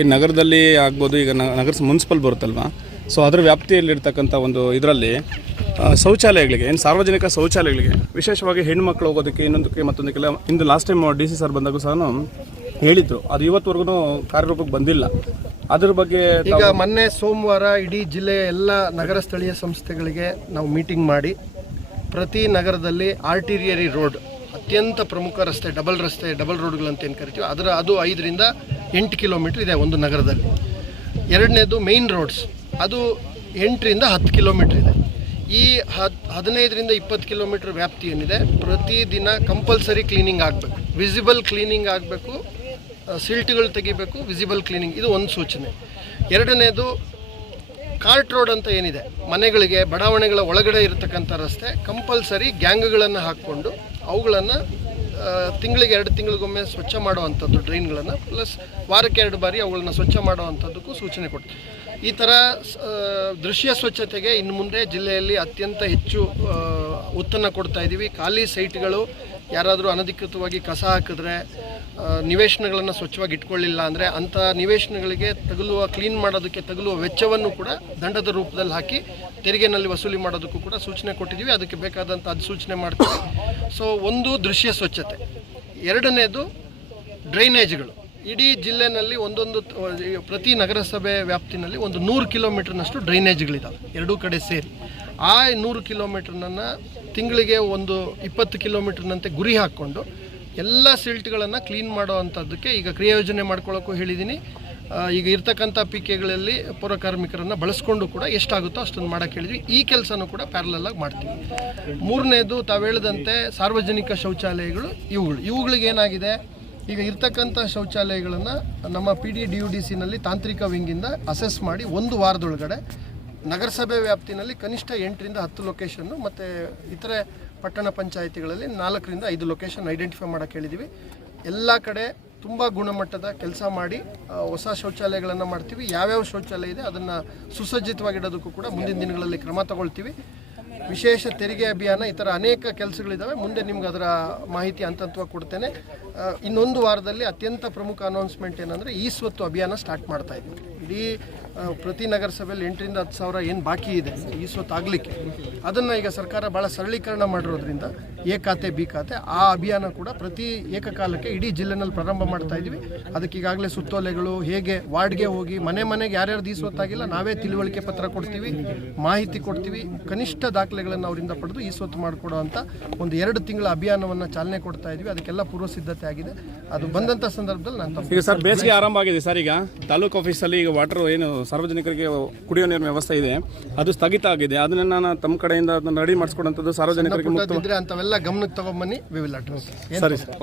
ಈ ನಗರದಲ್ಲಿ ಆಗ್ಬೋದು, ಈಗ ನಗರ ಮುನ್ಸಿಪಲ್ ಬರುತ್ತಲ್ವಾ, ಸೊ ಅದರ ವ್ಯಾಪ್ತಿಯಲ್ಲಿರ್ತಕ್ಕಂಥ ಒಂದು ಇದರಲ್ಲಿ ಶೌಚಾಲಯಗಳಿಗೆ, ಏನು ಸಾರ್ವಜನಿಕ ಶೌಚಾಲಯಗಳಿಗೆ ವಿಶೇಷವಾಗಿ ಹೆಣ್ಣುಮಕ್ಳು ಹೋಗೋದಕ್ಕೆ ಇನ್ನೊಂದಕ್ಕೆ ಮತ್ತೊಂದಕ್ಕೆಲ್ಲ ಇಂದು last time D C sir ಬಂದಾಗೂ ಸಹ ಹೇಳಿದ್ರು, ಅದು ಇವತ್ತುವರೆಗೂ ಕಾರ್ಯರೂಪಕ್ಕೆ ಬಂದಿಲ್ಲ. ಅದ್ರ ಬಗ್ಗೆ ಈಗ ಮೊನ್ನೆ ಸೋಮವಾರ ಇಡೀ ಜಿಲ್ಲೆಯ ಎಲ್ಲ ನಗರ ಸ್ಥಳೀಯ ಸಂಸ್ಥೆಗಳಿಗೆ ನಾವು ಮೀಟಿಂಗ್ ಮಾಡಿ ಪ್ರತಿ ನಗರದಲ್ಲಿ ಆರ್ಟಿರಿಯರಿ ರೋಡ್, ಅತ್ಯಂತ ಪ್ರಮುಖ ರಸ್ತೆ, ಡಬಲ್ ರೋಡ್ಗಳಂತ ಏನು ಕರಿತೀವಿ, ಅದು 5 ರಿಂದ 8 ಕಿಲೋಮೀಟರ್ ಇದೆ ಒಂದು ನಗರದಲ್ಲಿ. ಎರಡನೇದು ಮೇನ್ ರೋಡ್ಸ್, ಅದು 8 ರಿಂದ 10 ಕಿಲೋಮೀಟರ್ ಇದೆ. ಈ 15 ರಿಂದ 20 ಕಿಲೋಮೀಟರ್ ವ್ಯಾಪ್ತಿ ಏನಿದೆ, ಪ್ರತಿದಿನ ಕಂಪಲ್ಸರಿ ಕ್ಲೀನಿಂಗ್ ಆಗಬೇಕು, ವಿಸಿಬಲ್ ಕ್ಲೀನಿಂಗ್ ಆಗಬೇಕು, ಸಿಲ್ಟ್ಗಳು ತೆಗಿಬೇಕು, ವಿಸಿಬಲ್ ಕ್ಲೀನಿಂಗ್, ಇದು ಒಂದು ಸೂಚನೆ. ಎರಡನೇದು ಕಾರ್ಟ್ ರೋಡ್ ಅಂತ ಏನಿದೆ, ಮನೆಗಳಿಗೆ ಬಡಾವಣೆಗಳ ಒಳಗಡೆ ಇರತಕ್ಕಂಥ ರಸ್ತೆ, ಕಂಪಲ್ಸರಿ ಗ್ಯಾಂಗ್ಗಳನ್ನು ಹಾಕ್ಕೊಂಡು ಅವುಗಳನ್ನು ತಿಂಗಳಿಗೆ 2 ತಿಂಗಳಿಗೊಮ್ಮೆ ಸ್ವಚ್ಛ ಮಾಡುವಂಥದ್ದು, ಡ್ರೈನ್ಗಳನ್ನು ಪ್ಲಸ್ ವಾರಕ್ಕೆ 2 ಬಾರಿ ಅವುಗಳನ್ನ ಸ್ವಚ್ಛ ಮಾಡುವಂಥದ್ದಕ್ಕೂ ಸೂಚನೆ ಕೊಡ್ತೀವಿ. ಈ ಥರ ದೃಶ್ಯ ಸ್ವಚ್ಛತೆಗೆ ಇನ್ನು ಮುಂದೆ ಜಿಲ್ಲೆಯಲ್ಲಿ ಅತ್ಯಂತ ಹೆಚ್ಚು ಒತ್ತನ್ನು ಕೊಡ್ತಾ ಇದ್ದೀವಿ. ಖಾಲಿ ಸೈಟ್ಗಳು ಯಾರಾದರೂ ಅನಧಿಕೃತವಾಗಿ ಕಸ ಹಾಕಿದ್ರೆ, ನಿವೇಶನಗಳನ್ನು ಸ್ವಚ್ಛವಾಗಿ ಇಟ್ಕೊಳ್ಳಿಲ್ಲ ಅಂದರೆ ಅಂಥ ನಿವೇಶನಗಳಿಗೆ ಕ್ಲೀನ್ ಮಾಡೋದಕ್ಕೆ ತಗುಲುವ ವೆಚ್ಚವನ್ನು ಕೂಡ ದಂಡದ ರೂಪದಲ್ಲಿ ಹಾಕಿ ತೆರಿಗೆನಲ್ಲಿ ವಸೂಲಿ ಮಾಡೋದಕ್ಕೂ ಕೂಡ ಸೂಚನೆ ಕೊಟ್ಟಿದ್ದೀವಿ. ಅದಕ್ಕೆ ಬೇಕಾದಂಥ ಅಧಿಸೂಚನೆ ಮಾಡ್ತೀವಿ. ಸೊ ಒಂದು ದೃಶ್ಯ ಸ್ವಚ್ಛತೆ. ಎರಡನೇದು ಡ್ರೈನೇಜ್ಗಳು. ಇಡೀ ಜಿಲ್ಲೆನಲ್ಲಿ ಪ್ರತಿ ನಗರಸಭೆ ವ್ಯಾಪ್ತಿನಲ್ಲಿ ಒಂದು 100 ಕಿಲೋಮೀಟರ್ನಷ್ಟು ಡ್ರೈನೇಜ್ಗಳಿದ್ದಾವೆ ಎರಡೂ ಕಡೆ ಸೇರಿ. ಆ 100 ಕಿಲೋಮೀಟರ್ನನ್ನು ತಿಂಗಳಿಗೆ ಒಂದು 20 ಕಿಲೋಮೀಟರ್ನಂತೆ ಗುರಿ ಹಾಕ್ಕೊಂಡು ಎಲ್ಲ ಸಿಲ್ಟ್ಗಳನ್ನು ಕ್ಲೀನ್ ಮಾಡೋ ಅಂಥದ್ದಕ್ಕೆ ಈಗ ಕ್ರಿಯಾಯೋಜನೆ ಮಾಡ್ಕೊಳ್ಳೋಕ್ಕೂ ಹೇಳಿದ್ದೀನಿ. ಈಗ ಇರ್ತಕ್ಕಂಥ ಪಿಕೆಗಳಲ್ಲಿ ಪೌರಕಾರ್ಮಿಕರನ್ನು ಬಳಸ್ಕೊಂಡು ಕೂಡ ಎಷ್ಟಾಗುತ್ತೋ ಅಷ್ಟೊಂದು ಮಾಡೋಕ್ಕೆ ಹೇಳಿದ್ವಿ. ಈ ಕೆಲಸನೂ ಕೂಡ ಪ್ಯಾರಲಲ್ಲಾಗಿ ಮಾಡ್ತೀವಿ. ಮೂರನೇದು ತಾವು ಹೇಳಿದಂತೆ ಸಾರ್ವಜನಿಕ ಶೌಚಾಲಯಗಳು, ಇವುಗಳಿಗೆ ಏನಾಗಿದೆ, ಈಗ ಇರ್ತಕ್ಕಂಥ ಶೌಚಾಲಯಗಳನ್ನು ನಮ್ಮ PDDUDCನಲ್ಲಿ ತಾಂತ್ರಿಕ ವಿಂಗಿಂದ ಅಸೆಸ್ ಮಾಡಿ 1 ವಾರದೊಳಗಡೆ ನಗರಸಭೆ ವ್ಯಾಪ್ತಿನಲ್ಲಿ ಕನಿಷ್ಠ 8 ರಿಂದ 10 ಲೊಕೇಶನ್ನು ಮತ್ತು ಇತರೆ ಪಟ್ಟಣ ಪಂಚಾಯಿತಿಗಳಲ್ಲಿ 4 ರಿಂದ 5 ಲೊಕೇಶನ್ ಐಡೆಂಟಿಫೈ ಮಾಡೋಕ್ಕೆ ಹೇಳಿದ್ದೀವಿ. ಎಲ್ಲ ಕಡೆ ತುಂಬ ಗುಣಮಟ್ಟದ ಕೆಲಸ ಮಾಡಿ ಹೊಸ ಶೌಚಾಲಯಗಳನ್ನು ಮಾಡ್ತೀವಿ. ಯಾವ್ಯಾವ ಶೌಚಾಲಯ ಇದೆ ಅದನ್ನು ಸುಸಜ್ಜಿತವಾಗಿಡೋದಕ್ಕೂ ಕೂಡ ಮುಂದಿನ ದಿನಗಳಲ್ಲಿ ಕ್ರಮ ತಗೊಳ್ತೀವಿ. ವಿಶೇಷ ತೆರಿಗೆ ಅಭಿಯಾನ, ಈ ಥರ ಅನೇಕ ಕೆಲಸಗಳಿದ್ದಾವೆ. ಮುಂದೆ ನಿಮ್ಗೆ ಅದರ ಮಾಹಿತಿ ಹಂತವಾಗಿ ಕೊಡ್ತೇನೆ. ಇನ್ನೊಂದು ವಾರದಲ್ಲಿ ಅತ್ಯಂತ ಪ್ರಮುಖ ಅನೌನ್ಸ್ಮೆಂಟ್ ಏನಂದರೆ ಈ ಸ್ವತ್ತು ಅಭಿಯಾನ ಸ್ಟಾರ್ಟ್ ಮಾಡ್ತಾ ಇದ್ದೀವಿ. ಇಡೀ ಪ್ರತಿ ನಗರಸಭೆಯಲ್ಲಿ 8 ರಿಂದ 10 ಸಾವಿರ ಏನು ಬಾಕಿ ಇದೆ ಈ ಸ್ವತ್ತು ಆಗಲಿಕ್ಕೆ, ಅದನ್ನು ಈಗ ಸರ್ಕಾರ ಭಾಳ ಸರಳೀಕರಣ ಮಾಡಿರೋದ್ರಿಂದ ಎ ಖಾತೆ ಬಿ ಖಾತೆ, ಆ ಅಭಿಯಾನ ಕೂಡ ಪ್ರತಿ ಏಕಕಾಲಕ್ಕೆ ಇಡೀ ಜಿಲ್ಲೆನಲ್ಲಿ ಪ್ರಾರಂಭ ಮಾಡ್ತಾ ಇದ್ದೀವಿ. ಅದಕ್ಕೆ ಈಗಾಗಲೇ ಸುತ್ತೋಲೆಗಳು, ಹೇಗೆ ವಾರ್ಡ್ಗೆ ಹೋಗಿ ಮನೆಗೆ ಯಾರ್ಯಾರ್ದು ಈ ಸ್ವತ್ತಾಗಿಲ್ಲ ನಾವೇ ತಿಳುವಳಿಕೆ ಪತ್ರ ಕೊಡ್ತೀವಿ, ಮಾಹಿತಿ ಕೊಡ್ತೀವಿ, ಕನಿಷ್ಠ ದಾಖಲೆಗಳನ್ನು ಅವರಿಂದ ಪಡೆದು ಈ ಸ್ವತ್ತು ಮಾಡಿಕೊಡೋ ಅಂತ ಒಂದು 2 ತಿಂಗಳ ಅಭಿಯಾನವನ್ನು ಚಾಲನೆ ಕೊಡ್ತಾ ಇದ್ವಿ. ಅದಕ್ಕೆಲ್ಲ ಪೂರ್ವ ಸಿದ್ಧತೆ ಆಗಿದೆ. ಅದು ಬಂದಂಥ ಸಂದರ್ಭದಲ್ಲಿ ನಾನು ಈಗ ಸರ್ ಬೇಸಿಗೆ ಆರಂಭ ಆಗಿದೆ ಸರ್. ಈಗ ತಾಲೂಕು ಆಫೀಸಲ್ಲಿ ಈಗ ವಾಟರ್ ಏನು ಸಾರ್ವಜನಿಕರಿಗೆ ಕುಡಿಯೋ ನೀರಿನ ವ್ಯವಸ್ಥೆ ಇದೆ ಅದು ಸ್ಥಗಿತ ಆಗಿದೆ. ಅದನ್ನ ನಾನು ತಮ್ಮ ಕಡೆಯಿಂದ ರೆಡಿ ಮಾಡಿಸ್ಕೊಡೋಂಥದ್ದು ಸಾರ್ವಜನಿಕರಿಗೆ ಅಂಥವೆಲ್ಲ ಗಮನಕ್ಕೆ ತಗೊಂಬನ್ನಿ. We will address. ಸರಿ ಸರ್.